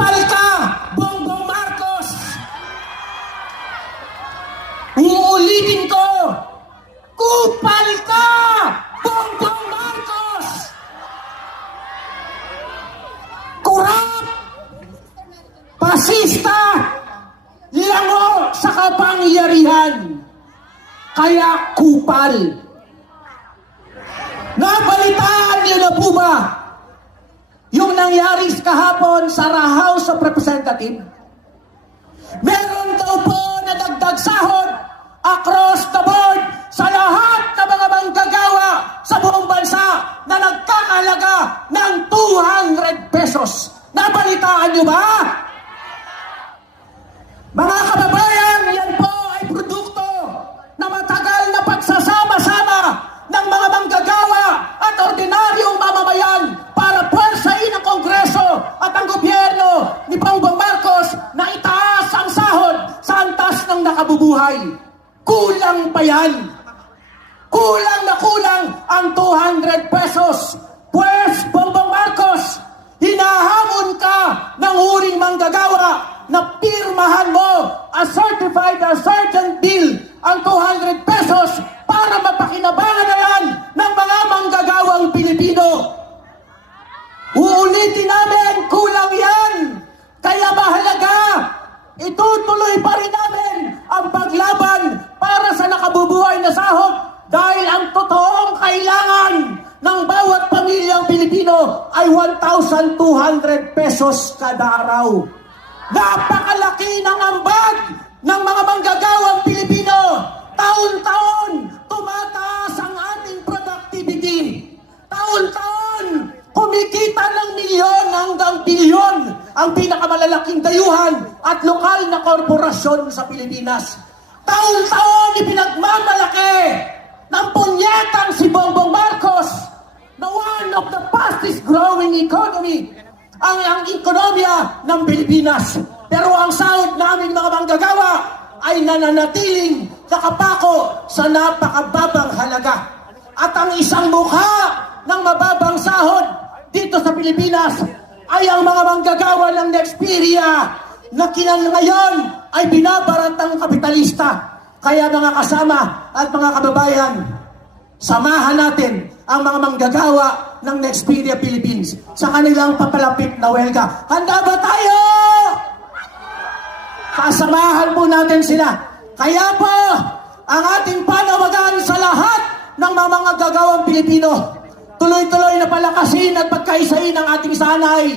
Kupal ka, Bongbong Marcos! Uulitin ko, kupal ka, Bongbong Marcos! Kurap, pasista, lango sa kapangyarihan, kaya kupal. Nabalitaan niyo na po ba yung nangyari kahapon sa House of Representatives? Meron daw po na dagdag sahod across the board sa lahat ng mga manggagawa sa buong bansa na nagkakalaga ng 200 pesos. Nabalitaan niyo ba? Mga kababayan, yan po ay produkto na matagal na pagsasama-sama ng mga manggagawa at ordinaryong mamamayan para pwersahin ang Kongreso at ang gobyerno ni Bongbong Marcos na itaas ang sahod sa antas ng nakabubuhay. Kulang pa yan. Kulang na kulang ang 200 pesos. Pwes, Bongbong Marcos, hinahamon ka ng huring manggagawa na pirmahan mo a certified a certain bill ang 200 pesos para mapakinabangan na yan ng mga manggagawang Pilipino. Uulitin namin, kulang yan. Kaya mahalaga, itutuloy pa rin namin ang paglaban para sa nakabubuhay na sahod dahil ang totoong kailangan ng bawat pamilyang Pilipino ay 1,200 pesos kada araw. Napakalaki ng ambag ng mga manggagawang Pilipino. Taon-taon, tumataas ang ating productivity. Taon-taon, kumikita ng milyon hanggang bilyon ang pinakamalalaking dayuhan at lokal na korporasyon sa Pilipinas. Taon-taon, ipinagmamalaki ng punyetang si Bongbong Marcos na one of the fastest growing economy ang ekonomiya ng Pilipinas. Pero ang sahod naming mga manggagawa ay nananatiling nakapako sa napakababang halaga. At ang isang mukha ng mababang sahod dito sa Pilipinas ay ang mga manggagawa ng Nexperia na ngayon ay binabarantang kapitalista. Kaya mga kasama at mga kababayan, samahan natin ang mga manggagawa ng Nexperia Philippines sa kanilang papalapit na welga. Handa ba tayo? Kasamahan po natin sila. Kaya po, ang ating panawagan sa lahat ng mga manggagawang Pilipino, tuloy-tuloy na palakasin at pagkaisahin ang ating sanay